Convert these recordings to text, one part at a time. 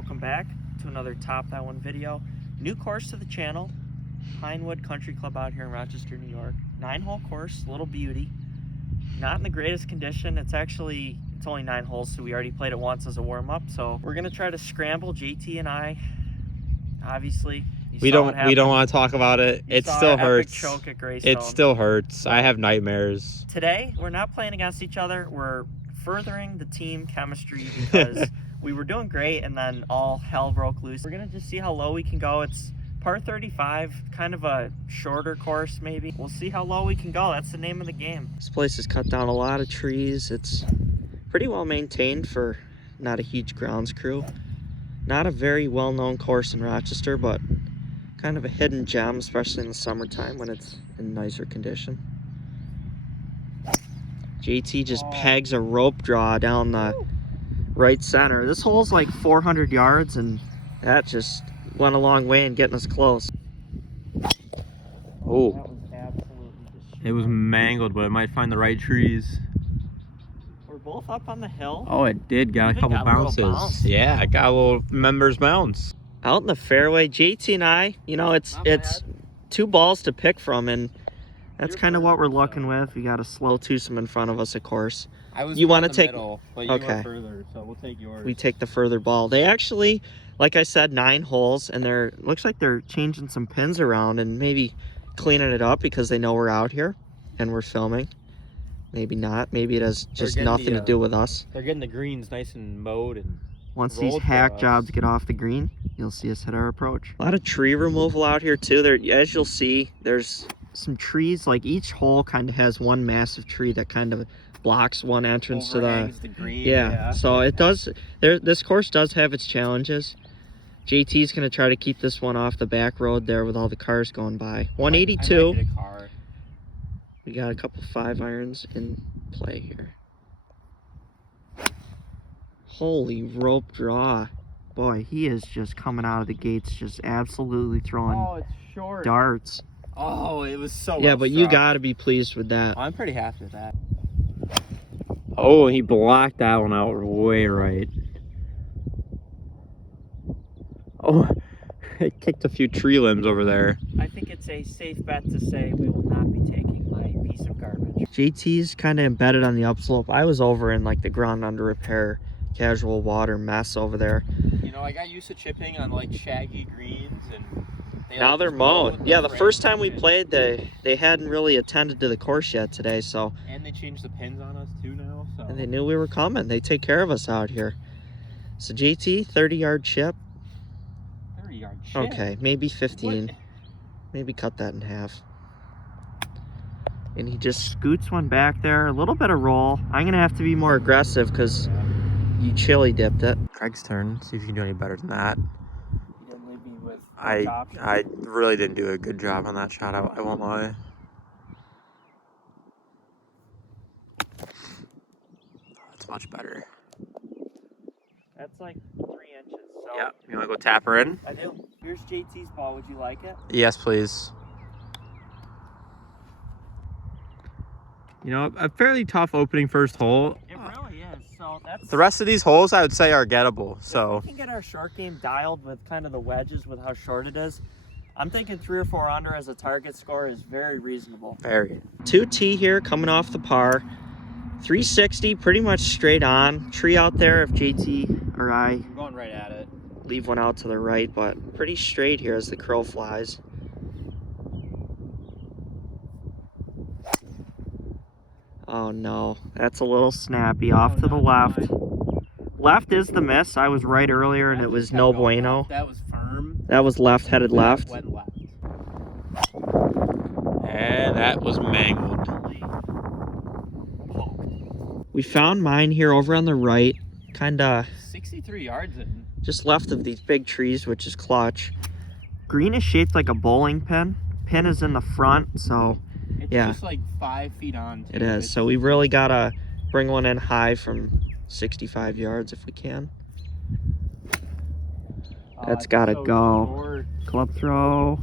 Welcome back to another Top That One video. New course to the channel, Pinewood Country Club out here in Rochester, New York. 9-hole course, little beauty. Not in the greatest condition. It's only 9 holes, so we already played it once as a warm-up. So we're gonna try to scramble, JT and I. Obviously, we don't want to talk about it. It still hurts. Choke at it still hurts. I have nightmares. Today, we're not playing against each other. We're furthering the team chemistry because we were doing great and then all hell broke loose. We're gonna just see how low we can go. It's par 35, kind of a shorter course maybe. We'll see how low we can go. That's the name of the game. This place has cut down a lot of trees. It's pretty well maintained for not a huge grounds crew. Not a very well-known course in Rochester, but kind of a hidden gem, especially in the summertime when it's in nicer condition. JT just pegs a rope draw down the right center. This hole's like 400 yards, and that just went a long way in getting us close. Oh, it was mangled, but it might find the right trees. We're both up on the hill. Oh, it did. Got a couple bounces. Yeah, I got a little members bounce. Out in the fairway, JT and I, you know, it's 2 balls to pick from, and that's kind of what we're looking with. We got a slow twosome in front of us, of course. You want to take middle, but you went further, so we'll take yours. We take the further ball. They actually, like I said, 9 holes, and looks like they're changing some pins around and maybe cleaning it up because they know we're out here and we're filming. Maybe not. Maybe it has just nothing to do with us. They're getting the greens nice and mowed and once these hack jobs get off the green, you'll see us hit our approach. A lot of tree removal out here too. There, as you'll see, there's some trees. Like each hole kind of has one massive tree that kind of blocks one entrance to the green. Yeah, so it does. This course does have its challenges. JT's gonna try to keep this one off the back road there with all the cars going by. 182. We got a couple 5-irons in play here. Holy rope draw. Boy, he is just coming out of the gates, just absolutely throwing darts. Oh, it was so yeah, but you got to be pleased with that. I'm pretty happy with that. Oh, he blocked that one out way right. Oh, it kicked a few tree limbs over there. I think it's a safe bet to say we will not be taking my piece of garbage. JT's kind of embedded on the upslope. I was over in like the ground under repair, casual water mess over there. You know, I got used to chipping on like shaggy greens, and now they're mowed. Yeah, the first time we played, they hadn't really attended to the course yet today, so. And they changed the pins on us too now, so. And they knew we were coming. They take care of us out here. So JT, 30-yard chip. 30-yard chip? Okay, maybe 15. What? Maybe cut that in half. And he just scoots one back there. A little bit of roll. I'm going to have to be more aggressive because you chili dipped it. Craig's turn. See if you can do any better than that. You didn't leave me with I really didn't do a good job on that shot. I won't lie. That's much better. That's like 3 inches. So yeah, you want to go tap her in? I do. Here's JT's ball. Would you like it? Yes, please. You know, a fairly tough opening first hole. It really is. So that's the rest of these holes I would say are gettable. So if we can get our short game dialed with kind of the wedges with how short it is, I'm thinking 3 or 4 under as a target score is very reasonable. Very. 2T here coming off the par. 360, pretty much straight on. Tree out there if JT or I'm going right at it. Leave one out to the right, but pretty straight here as the crow flies. Oh no, that's a little snappy off to the left. Left is the miss. I was right earlier and it was no bueno. That was firm. That was left, headed left. Went left. And that was mangled. We found mine here over on the right, kinda 63 yards in. Just left of these big trees, which is clutch. Green is shaped like a bowling pin. Pin is in the front, so it's just like 5 feet on. It is. So we really gotta bring one in high from 65 yards if we can. That's gotta go. Club throw.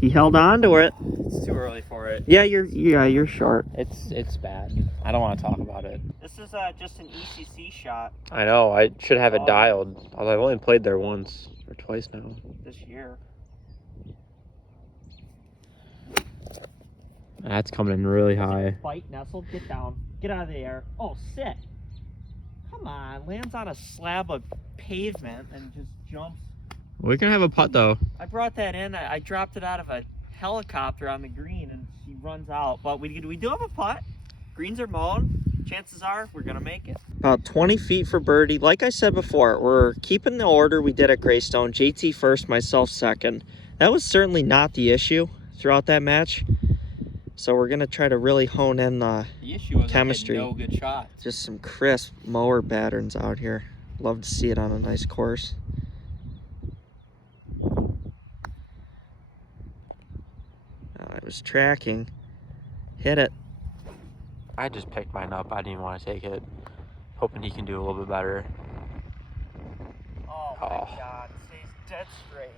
He held on to it. It's too early for it. Yeah, you're short. It's bad. I don't want to talk about it. This is just an ECC shot I know. I should have it dialed. Although I've only played there once or twice now. this year. That's coming in really high. Fight, Nestle, get down. Get out of the air. Oh, sit. Come on. Lands on a slab of pavement and just jumps. We can have a putt though. I brought that in. I dropped it out of a helicopter on the green and she runs out. But we do have a putt. Greens are mown. Chances are we're going to make it. About 20 feet for birdie. Like I said before, we're keeping the order we did at Greystone. JT first, myself second. That was certainly not the issue throughout that match. So we're going to try to really hone in the issue was chemistry. No good shots. Just some crisp mower patterns out here. Love to see it on a nice course. I was tracking. Hit it. I just picked mine up. I didn't even want to take it. Hoping he can do a little bit better. Oh my God, stays dead straight.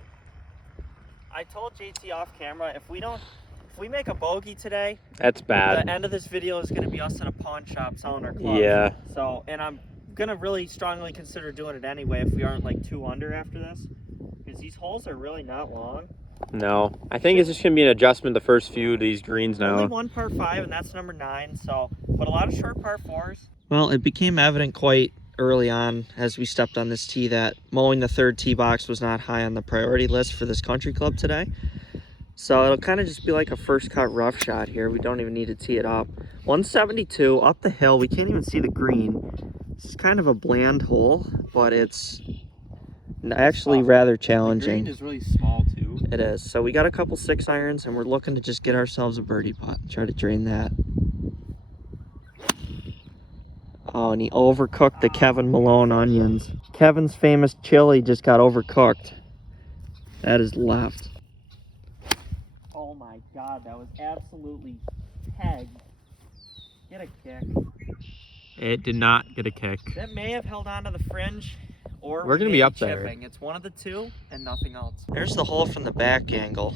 I told JT off camera, if we make a bogey today, That's bad. the end of this video is going to be us in a pawn shop selling our clubs. Yeah. So, and I'm going to really strongly consider doing it anyway if we aren't like 2 under after this. Because these holes are really not long. No. I think it's just going to be an adjustment the first few of these greens now. Only one par 5, and that's number 9. So, but a lot of short par 4s. Well, it became evident quite early on as we stepped on this tee that mowing the 3rd tee box was not high on the priority list for this country club today. So it'll kind of just be like a first cut rough shot here. We don't even need to tee it up. 172 up the hill. We can't even see the green. This is kind of a bland hole, but it's actually rather challenging. The green is really small too. It is. So we got a couple 6 irons and we're looking to just get ourselves a birdie putt. Try to drain that. Oh, and he overcooked the Kevin Malone onions. Kevin's famous chili just got overcooked. That is left. Oh my God, that was absolutely pegged. Get a kick. It did not get a kick. That may have held on to the fringe, or We're gonna be up there. It's one of the two and nothing else. There's the hole from the back angle.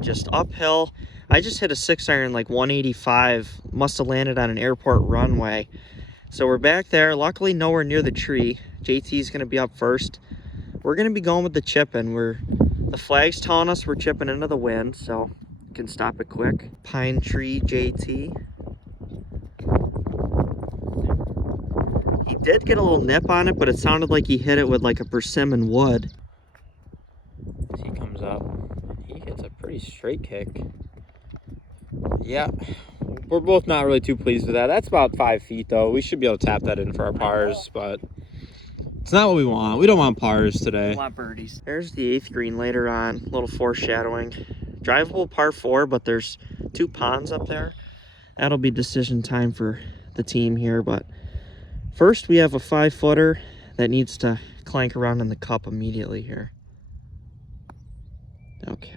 Just uphill. I just hit a 6 iron like 185. Must have landed on an airport runway. So we're back there, luckily nowhere near the tree. JT's gonna be up first. We're gonna be going with the chipping. The flag's telling us we're chipping into the wind, so we can stop it quick. Pine tree JT. He did get a little nip on it, but it sounded like he hit it with like a persimmon wood. He comes up and he hits a pretty straight kick. Yeah, we're both not really too pleased with that. That's about 5 feet though. We should be able to tap that in for our pars, but it's not what we want. We don't want pars today. We want birdies. There's the 8th green later on. A little foreshadowing. Drivable par 4, but there's 2 ponds up there. That'll be decision time for the team here, but first we have a 5-footer that needs to clank around in the cup immediately here. Okay.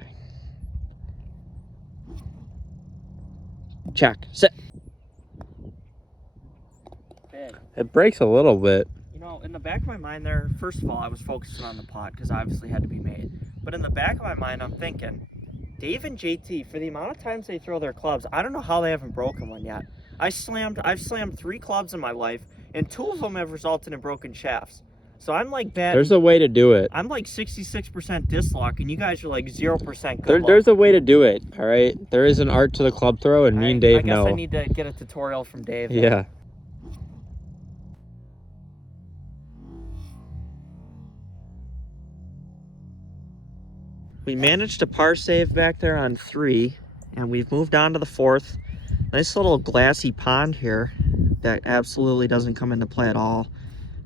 Check. Sit. Big. It breaks a little bit. You know, in the back of my mind there, first of all, I was focusing on the putt because obviously had to be made. But in the back of my mind, I'm thinking, Dave and JT, for the amount of times they throw their clubs, I don't know how they haven't broken one yet. I've slammed 3 clubs in my life, and 2 of them have resulted in broken shafts. So I'm like bad. There's a way to do it. I'm like 66% dislock, and you guys are like 0% good luck. There's a way to do it, all right? There is an art to the club throw, and me and Dave know. I guess I need to get a tutorial from Dave. Yeah. We managed a par save back there on 3, and we've moved on to the 4th. Nice little glassy pond here that absolutely doesn't come into play at all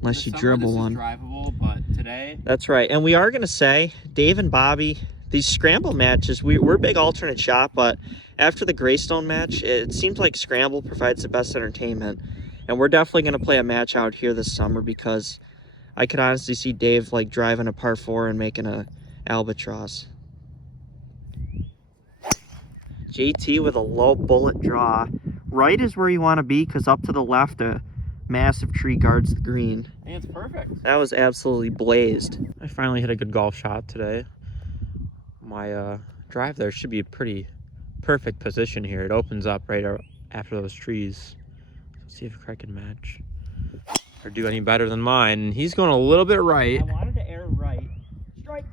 unless you dribble one. Drivable, but today. That's right. And we are going to say, Dave and Bobby, these scramble matches, we're a big alternate shop, but after the Greystone match, it seems like Scramble provides the best entertainment. And we're definitely going to play a match out here this summer because I could honestly see Dave like driving a par 4 and making a albatross. JT with a low bullet draw. Right is where you want to be because up to the left, a massive tree guards the green. I think it's perfect. That was absolutely blazed. I finally hit a good golf shot today. My drive there should be a pretty perfect position here. It opens up right after those trees. Let's see if Craig can match or do any better than mine. He's going a little bit right. I wanted to air right. Strike.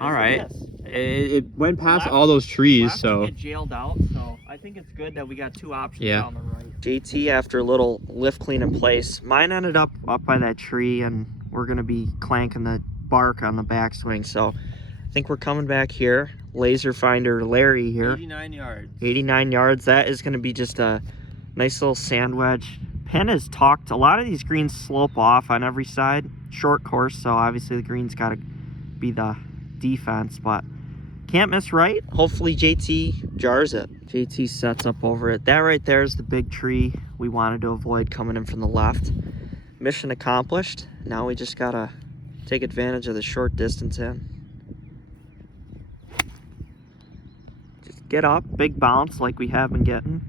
All right. It went past Left- all those trees, left so. to get jailed out, so I think it's good that we got two options Yeah. down the right. JT, after a little lift clean in place, mine ended up by that tree, and we're gonna be clanking the bark on the backswing. So I think we're coming back here. Laser finder Larry here. 89 yards. 89 yards. That is gonna be just a nice little sand wedge. Pin is tucked. A lot of these greens slope off on every side. Short course, so obviously the green's gotta be the defense, but can't miss right. Hopefully JT jars it. JT sets up over it. That right there is the big tree we wanted to avoid coming in from the left. Mission accomplished. Now we just gotta take advantage of the short distance in. Just get up, big bounce like we have been getting.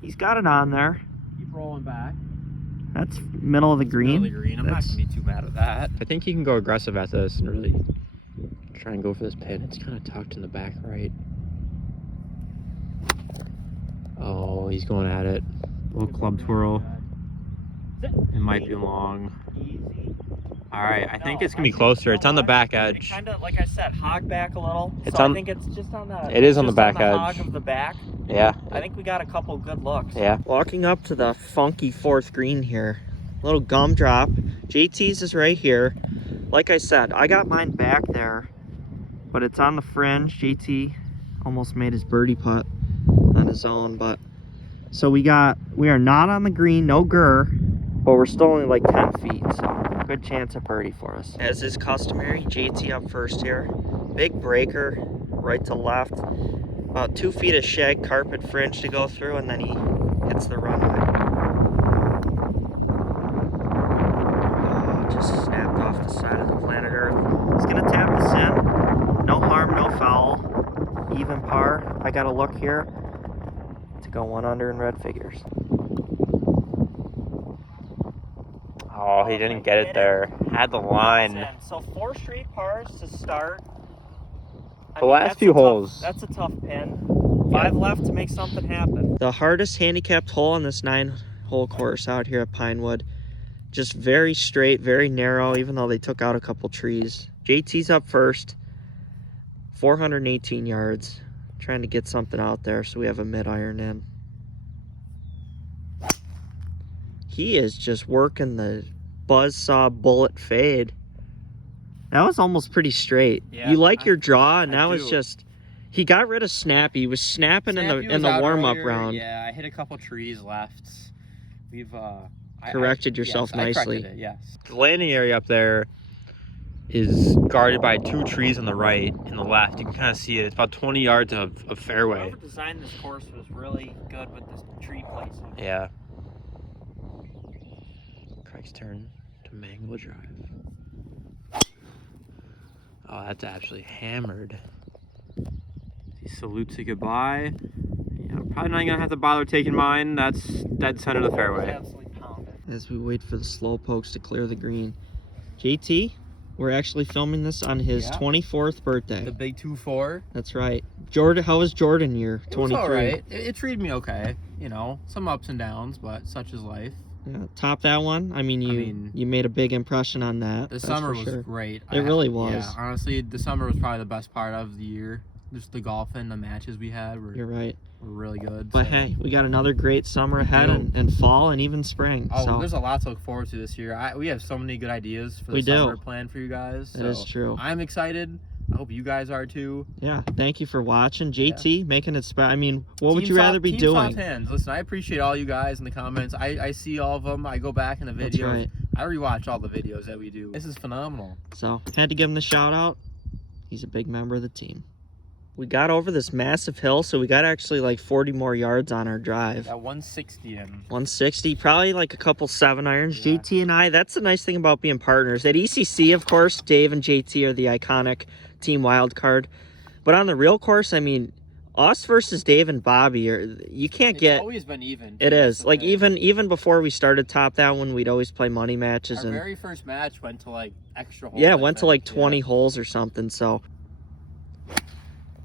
He's got it on there. Keep rolling back. That's middle of the green. Middle of the green. I'm not gonna be too mad at that. I think you can go aggressive at this and really try and go for this pin. It's kind of tucked in the back right. Oh, he's going at it. Little club twirl. It might be long. Easy. All right, I think it's gonna be closer. It's on the back edge. Kind of, like I said, hog back a little. It's so on- I think it's just on the. It is on the just back the edge. hog of the back. Yeah. I think we got a couple good looks. Yeah. Walking up to the funky fourth green here. Little gumdrop. JT's is right here. Like I said, I got mine back there, but it's on the fringe. JT almost made his birdie putt on his own, but so we are not on the green, no gur, but we're still only like 10 feet, so good chance of birdie for us. As is customary, JT up first here. Big breaker, right to left. About 2 feet of shag carpet fringe to go through, and then he hits the runway. Oh, just snapped off the side of the planet Earth. He's gonna tap this in. No harm, no foul. Even par. I got a look here to go 1 under in red figures. Oh, he didn't get it there. Had the line. So 4 straight pars to start. The last few holes. That's a tough pin. 5 left to make something happen. The hardest handicapped hole on this 9-hole course out here at Pinewood. Just very straight, very narrow, even though they took out a couple trees. JT's up first. 418 yards. Trying to get something out there so we have a mid-iron in. He is just working the buzzsaw bullet fade. That was almost pretty straight. Yeah, you like your draw, and now it's do. just he got rid of Snappy. He was snapping in the warm-up round. Yeah, I hit a couple trees left. We've Corrected yourself yes, nicely. I corrected it, yes. The landing area up there is guarded by 2 trees on the right and the left. You can kind of see it. It's about 20 yards of fairway. Whoever designed this course was really good with this tree placement. Yeah. Craig's turn to mangle drive. Oh, that's absolutely hammered. He salutes it goodbye. Yeah, probably not gonna have to bother taking mine. That's dead center of the fairway. Absolutely pounded. As we wait for the slow pokes to clear the green. JT, we're actually filming this on his 24th birthday. The big 2-4. That's right. Jordan, how was Jordan year 23? It was all right. It treated me okay. You know, some ups and downs, but such is life. Yeah, top that one. I mean, you made a big impression on that. The summer was great. It really was. Yeah, honestly, the summer was probably the best part of the year. Just the golfing, the matches we had You're right. were really good. But hey, we got another great summer ahead and fall and even spring. Oh, so. there's a lot to look forward to this year. We have so many good ideas for the summer plan for you guys. That is true. I'm excited. I hope you guys are too. Yeah, thank you for watching. JT, making it I mean, what would you rather be doing? Soft hands. Listen, I appreciate all you guys in the comments. I see all of them. I go back in the videos. That's right. I rewatch all the videos that we do. This is phenomenal. So, had to give him the shout out. He's a big member of the team. We got over this massive hill, so we got actually like 40 more yards on our drive. Got 160 in. 160, probably like a couple 7-irons. Yeah. JT and I, that's the nice thing about being partners. At ECC, of course, Dave and JT are the iconic team wild card. But on the real course, I mean, us versus Dave and Bobby, you can't get. It's always been even. It That's is the like thing. even before we started Top That one, we'd always play money matches Our and very first match went to like extra holes. yeah, I went to think. like 20 holes or something. So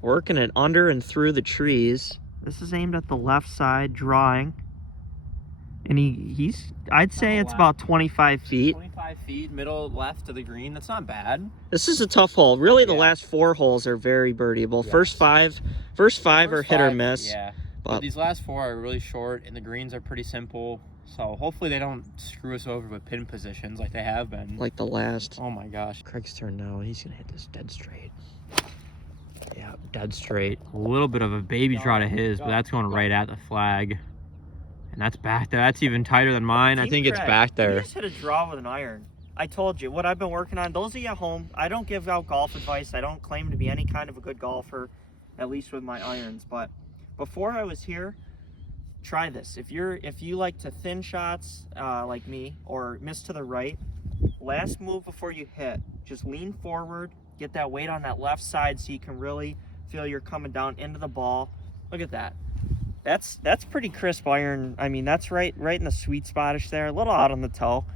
working it under and through the trees. This is aimed at the left side, drawing. And he's I'd say it's about 25 feet. 25 feet, middle left to the green. That's not bad. This is a tough hole. Really, the Yeah. last 4 holes are very birdiable. Yes. First five are hit or miss. Yeah. But But these last 4 are really short, and the greens are pretty simple. So hopefully they don't screw us over with pin positions like they have been. like the last. Oh my gosh. Craig's turn now. He's gonna hit this dead straight. Yeah, dead straight. A little bit of a baby draw to his, but that's going right at the flag. And that's back there. That's even tighter than mine. I Team think it's Craig, back You there. just hit a draw with an iron. I told you what I've been working on. Those of you at home, I don't give out golf advice. I don't claim to be any kind of a good golfer, at least with my irons. But before I was here, try this. If you like to thin shots like me or miss to the right, last move before you hit, just lean forward, get that weight on that left side so you can really feel you're coming down into the ball. Look at that. That's pretty crisp iron. I mean, that's right in the sweet spotish there. A little out on the toe,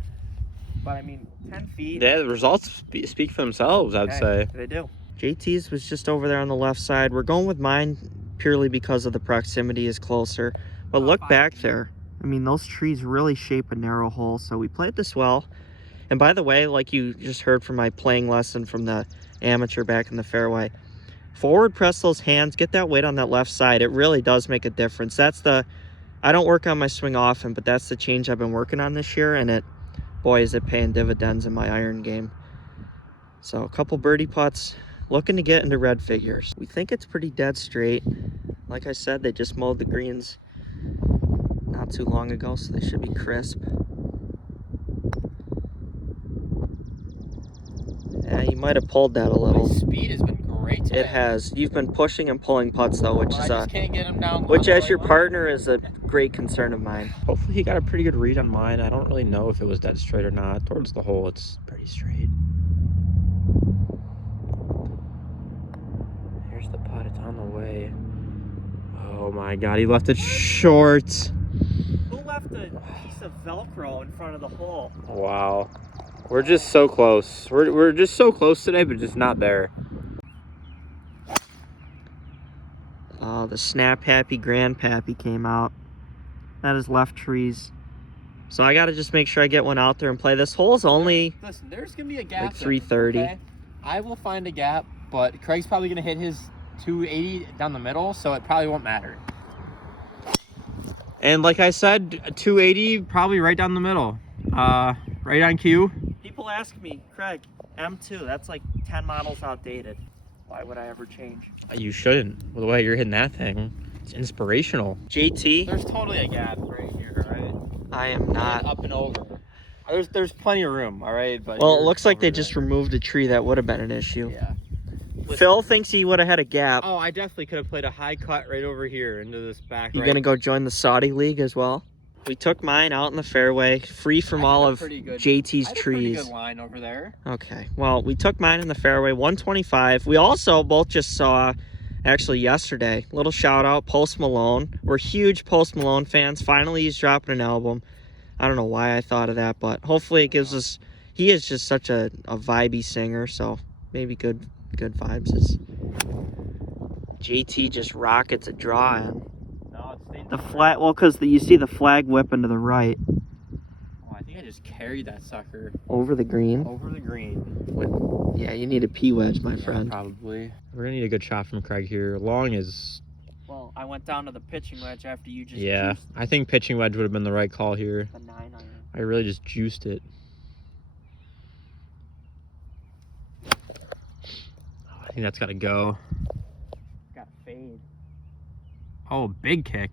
but I mean, 10 feet. Yeah, the results speak for themselves, I'd say. They do. JT's was just over there on the left side. We're going with mine purely because of the proximity is closer. But look back there. I mean, those trees really shape a narrow hole. So we played this well. And by the way, like you just heard from my playing lesson from the amateur back in the fairway, forward press those hands, get that weight on that left side. It really does make a difference. I don't work on my swing often, but that's the change I've been working on this year, and boy, is it paying dividends in my iron game. So a couple birdie putts, looking to get into red figures. We think it's pretty dead straight. Like I said, they just mowed the greens not too long ago, so they should be crisp. Yeah, you might have pulled that a little. My speed has been great today. It has. You've been pushing and pulling putts though, which But is I just can't get him down. which as your partner is a great concern of mine. Hopefully he got a pretty good read on mine. I don't really know if it was dead straight or not. Towards the hole, it's pretty straight. Here's the putt. It's on the way. Oh my God, he left it short. Who left a piece of Velcro in front of the hole? Wow. We're just so close. We're just so close today, but just not there. The Snap Happy Grandpappy came out. That is left trees. So I got to just make sure I get one out there and play. This hole's only Listen, there's going to be a gap. like 330. Okay? I will find a gap, but Craig's probably going to hit his 280 down the middle, so it probably won't matter. And like I said, 280 probably right down the middle. Right on cue. People ask me, Craig, M2, that's like 10 models outdated. Why would I ever change? You shouldn't. With the way you're hitting that thing, it's inspirational. JT, There's totally a gap right here, right? I am not. Up and over. There's plenty of room, all right. But Well, it you're looks like they over just there. removed a tree that would have been an issue. Yeah. Phil thinks he would have had a gap. Oh, I definitely could have played a high cut right over here into this back. You right. gonna go join the Saudi League as well? We took mine out in the fairway, free from all of JT's trees. Pretty good line over there. Okay, well, we took mine in the fairway, 125. We also both just saw, actually yesterday, little shout out, Post Malone. We're huge Post Malone fans. Finally, he's dropping an album. I don't know why I thought of that, but hopefully it gives us, he is just such a vibey singer, so maybe good vibes is. JT just rockets a draw in. No, it's The flag, well, because you see the flag whipping to the right. Oh, I think I just carried that sucker Over the green. over the green. Yeah, you need a P wedge, my Yeah, friend. probably. We're gonna need a good shot from Craig here. Long is. Well, I went down to the pitching wedge after you just Yeah, juiced I think pitching wedge would have been the right call here. the 9 iron. I really just juiced it. Oh, I think that's gotta go. Got fade. Oh, big kick.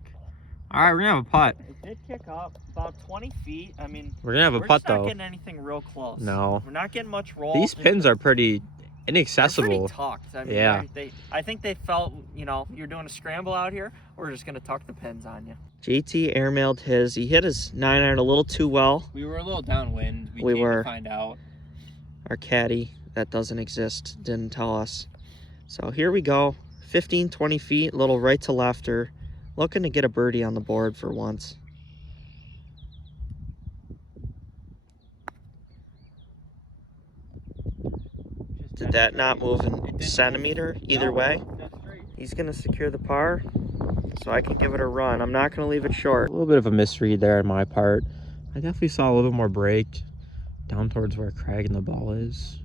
All right, we're gonna have a putt. It did kick up about 20 feet. I mean, We're gonna have a we're putt just not though. getting anything real close. No. We're not getting much roll. These pins are pretty They're inaccessible. pretty tucked. I mean, Yeah. I think they felt, you're doing a scramble out here. We're just gonna tuck the pins on you. JT airmailed his. He hit his 9 iron a little too well. We were a little downwind. We came were. to find out. Our caddy, that doesn't exist, didn't tell us. So here we go. 15, 20 feet, a little right to lefter. Looking to get a birdie on the board for once. Did that not move a centimeter either way? He's going to secure the par, so I can give it a run. I'm not going to leave it short. A little bit of a misread there on my part. I definitely saw a little bit more break down towards where Craig and the ball is.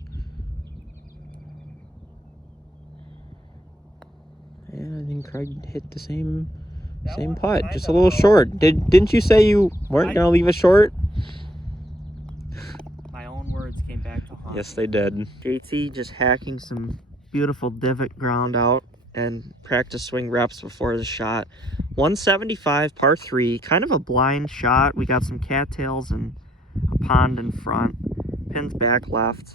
And I think Craig hit the same putt, just a little short. Didn't you say you weren't going to leave it short? My own words came back to haunt. Yes, they did. JT just hacking some beautiful divot ground out and practice swing reps before the shot. 175 par 3, kind of a blind shot. We got some cattails and a pond in front. Pins back left.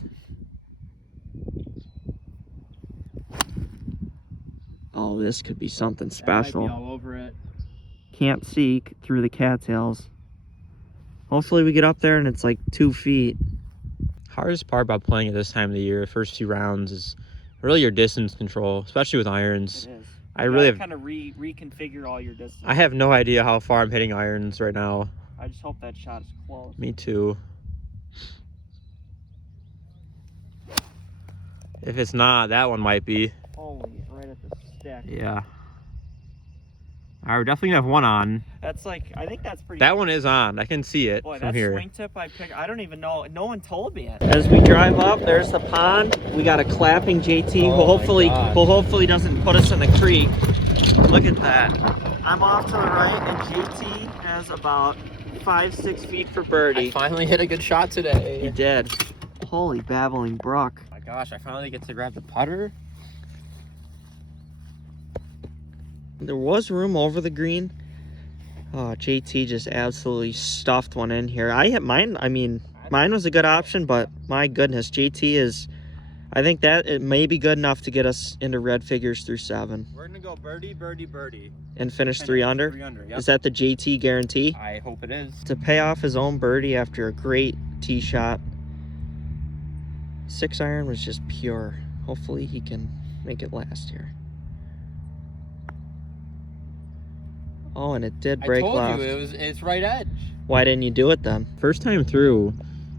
Oh, this could be something special. That might be all over it. Can't see through the cattails. Hopefully we get up there and it's like 2 feet. Hardest part about playing at this time of the year, first 2 rounds, is really your distance control, especially with irons. It is. I really have kind of reconfigure all your distance. I have no idea how far I'm hitting irons right now. I just hope that shot is close. Me too. If it's not, that one might be. Holy, right at the stick. Yeah. All right, we're definitely gonna have one on. That's like, I think that's pretty. That one is on. I can see it Boy, from that here. swing tip I picked, I don't even know. No one told me it. As we drive up, there's the pond. We got a clapping JT who hopefully doesn't put us in the creek. Look at that. I'm off to the right, and JT has about 5-6 feet for birdie. I finally hit a good shot today. You did. Holy babbling brook. Oh my gosh, I finally get to grab the putter. There was room over the green. Oh, JT just absolutely stuffed one in here. I hit mine. I mean, mine was a good option, but my goodness, JT is. I think that it may be good enough to get us into red figures through 7. We're gonna go birdie, birdie, birdie. And finish 3 under? 3 under, yep. Is that the JT guarantee? I hope it is. To pay off his own birdie after a great tee shot. 6 iron was just pure. Hopefully he can make it last here. Oh, and it did break left. I told you, it's right edge. Why didn't you do it then? First time through,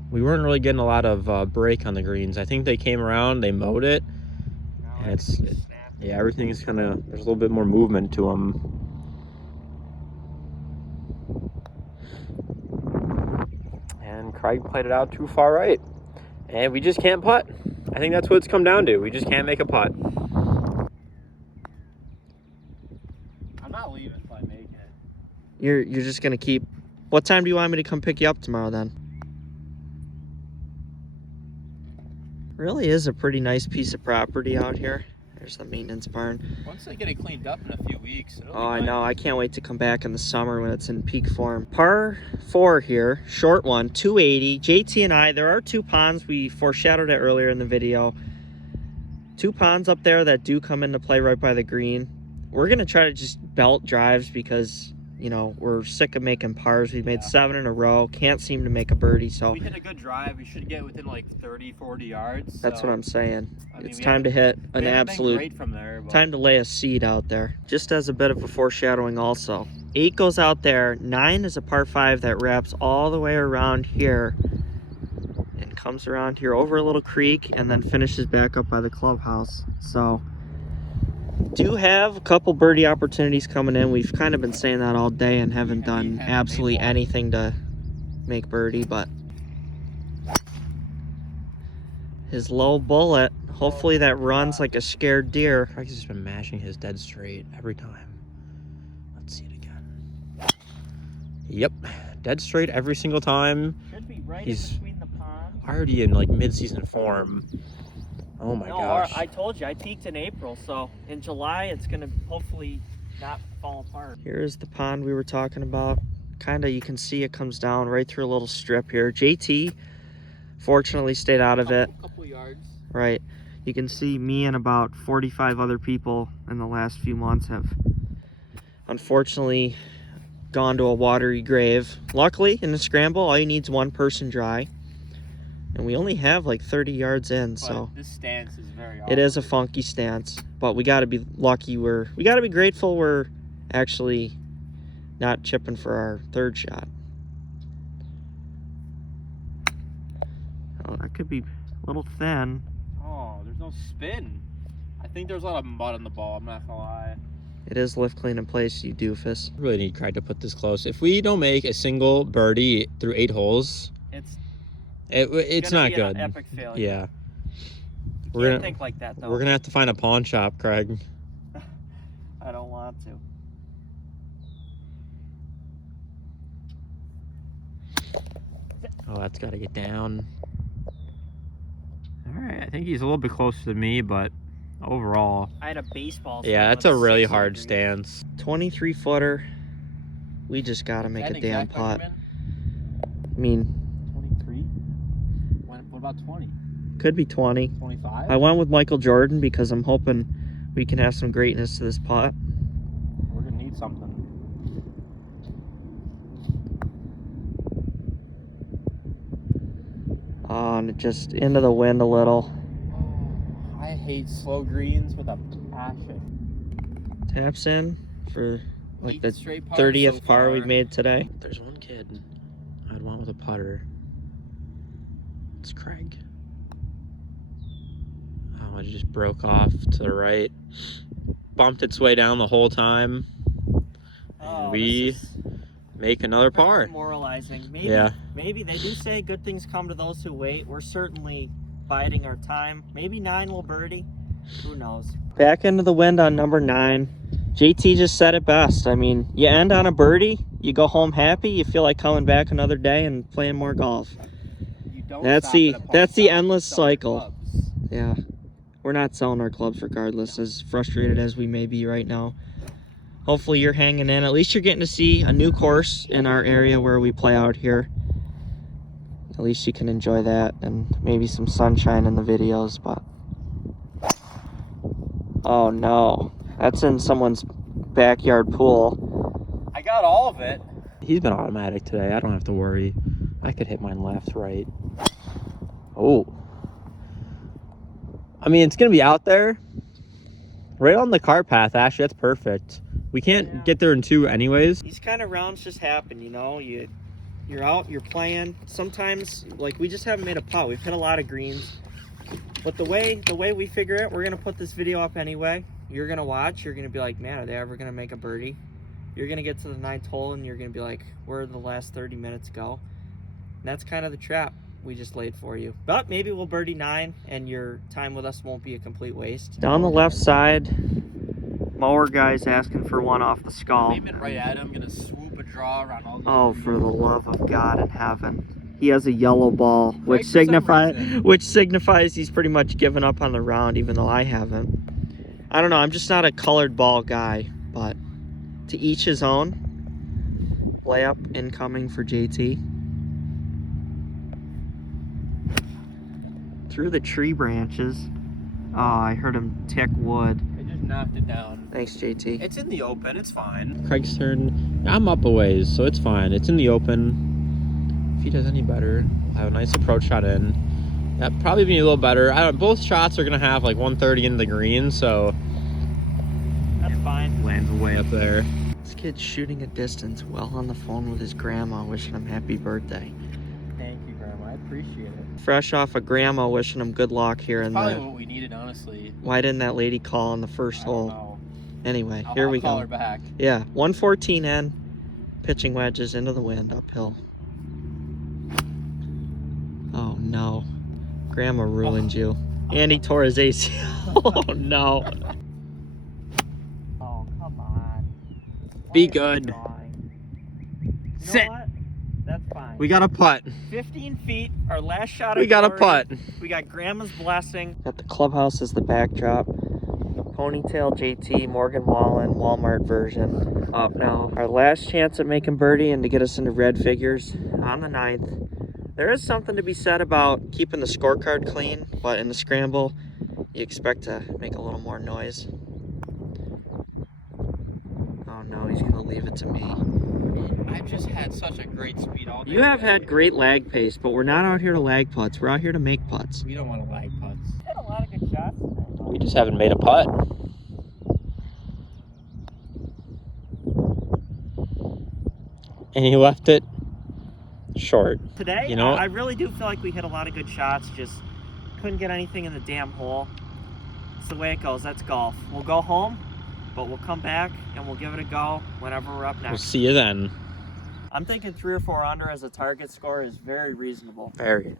we weren't really getting a lot of break on the greens. I think they came around, they mowed it, and yeah, everything's kind of, there's a little bit more movement to them. And Craig played it out too far right, and we just can't putt. I think that's what it's come down to. We just can't make a putt. I'm not leaving if I make it. You're just gonna keep. What time do you want me to come pick you up tomorrow then? Really is a pretty nice piece of property out here. There's the maintenance barn. Once they get it cleaned up in a few weeks, it'll be I nice. know. I can't wait to come back in the summer when it's in peak form. Par 4 here, short one, 280. JT and I, there are 2 ponds. We foreshadowed it earlier in the video. 2 ponds up there that do come into play right by the green. We're gonna try to just belt drives because, you know, we're sick of making pars. We've made 7 in a row. Can't seem to make a birdie. So we hit a good drive. We should get within like 30-40 yards. That's what I'm saying. I mean, It's time to hit an absolute. Great from there, but Time to lay a seed out there. Just as a bit of a foreshadowing also. 8 goes out there. 9 is a par 5 that wraps all the way around here and comes around here over a little creek and then finishes back up by the clubhouse. So do have a couple birdie opportunities coming in. We've kind of been saying that all day and haven't done absolutely anything to make birdie, but his low bullet, hopefully that runs like a scared deer. Craig's just been mashing his dead straight every time. Let's see it again. Yep, dead straight every single time. Should be right He's in between the ponds. Already in like mid-season form. Oh my gosh. I told you, I peaked in April, so in July it's gonna hopefully not fall apart. Here's the pond we were talking about. Kinda, you can see it comes down right through a little strip here. JT fortunately stayed out of it. Couple yards. Right. You can see me and about 45 other people in the last few months have unfortunately gone to a watery grave. Luckily, in the Scramble, all you need is 1 person dry. And we only have like 30 yards in, so this stance is very it is a funky stance. But we got to be lucky. We got to be grateful we're actually not chipping for our third shot. Oh, that could be a little thin. Oh, there's no spin. I think there's a lot of mud on the ball, I'm not gonna lie. It is lift clean in place, you doofus. Really need Craig to put this close. If we don't make a single birdie through 8 holes, it's gonna not be good. An epic failure. Yeah. We're gonna think like that though. We're gonna have to find a pawn shop, Craig. I don't want to. Oh, that's got to get down. All right, I think he's a little bit closer to me, but overall, I had a baseball. Yeah, that's a really hard stance. 23 footer. We just gotta make a damn putt. I mean, 23. What about 20? Could be 20. 25. I went with Michael Jordan because I'm hoping we can have some greatness to this putt. We're gonna need something. Oh, and it just into the wind a little. Oh, I hate slow greens with a passion. Taps in for like the straight pars 30th so par far. we've made today. There's one kid I'd want with a putter. It's Craig. Oh, it just broke off to the right. Bumped its way down the whole time. Oh, We make another par. Demoralizing. Maybe they do say good things come to those who wait. We're certainly biding our time. Maybe 9 will birdie. Who knows? Back into the wind on number 9. JT just said it best. I mean, you end on a birdie, you go home happy, you feel like coming back another day and playing more golf. That's the endless cycle. Yeah. We're not selling our clubs regardless, as frustrated as we may be right now. Hopefully you're hanging in. At least you're getting to see a new course in our area where we play out here. At least you can enjoy that, and maybe some sunshine in the videos, but... Oh no. That's in someone's backyard pool. I got all of it. He's been automatic today. I don't have to worry. I could hit mine left, right. Oh. I mean, it's going to be out there. Right on the cart path, Ashley. That's perfect. We can't get there in 2 anyways. These kind of rounds just happen, you know? You're out, you're playing. Sometimes, like, we just haven't made a putt. We've hit a lot of greens. But the way we figure it, we're going to put this video up anyway. You're going to watch. You're going to be like, man, are they ever going to make a birdie? You're going to get to the 9th hole, and you're going to be like, where did the last 30 minutes go? And that's kind of the trap we just laid for you. But maybe we'll birdie 9, and your time with us won't be a complete waste. Down the left side, mower guy's asking for one off the skull. Aiming right at him, going to swoop a draw around all the Oh, for the love of God in heaven. He has a yellow ball, which signifies he's pretty much given up on the round, even though I haven't. I don't know, I'm just not a colored ball guy, but to each his own. Layup incoming for JT. Through the tree branches. Oh, I heard him tick wood. I just knocked it down. Thanks, JT. It's in the open. It's fine. Craig's turn. I'm up a ways, so it's fine. It's in the open. If he does any better, we'll have a nice approach shot in. That'd probably be a little better. Both shots are going to have like 130 in the green, so... That's fine. Lands way up there. This kid's shooting a distance well on the phone with his grandma, wishing him happy birthday. Thank you, Grandma. I appreciate it. Fresh off of grandma wishing him good luck here in Probably the... what we needed, honestly. Why didn't that lady call on the first hole? Know. Anyway, here we go. I'll call her back. Yeah, 114 in. Pitching wedges into the wind, uphill. Oh, no. Grandma ruined you. And he tore his ACL. Oh, no. Oh, come on. Be good. You Sit. know what? That's fine. We got a putt. 15 feet, our last shot. We got a putt. We got Grandma's blessing. Got the clubhouse as the backdrop. Ponytail JT, Morgan Wallen, Walmart version. Up now. Our last chance at making birdie and to get us into red figures on the 9th. There is something to be said about keeping the scorecard clean, but in the scramble, you expect to make a little more noise. Oh no, he's gonna leave it to me. I've just had such a great speed all day. You have had great lag pace, but we're not out here to lag putts. We're out here to make putts. We don't want to lag putts. Had a lot of good shots today. We just haven't made a putt. And he left it short. Today, You know, I really do feel like we hit a lot of good shots, just couldn't get anything in the damn hole. It's the way it goes. That's golf. We'll go home, but we'll come back and we'll give it a go whenever we're up next. we'll see you then. I'm thinking 3 or 4 under as a target score is very reasonable. Very.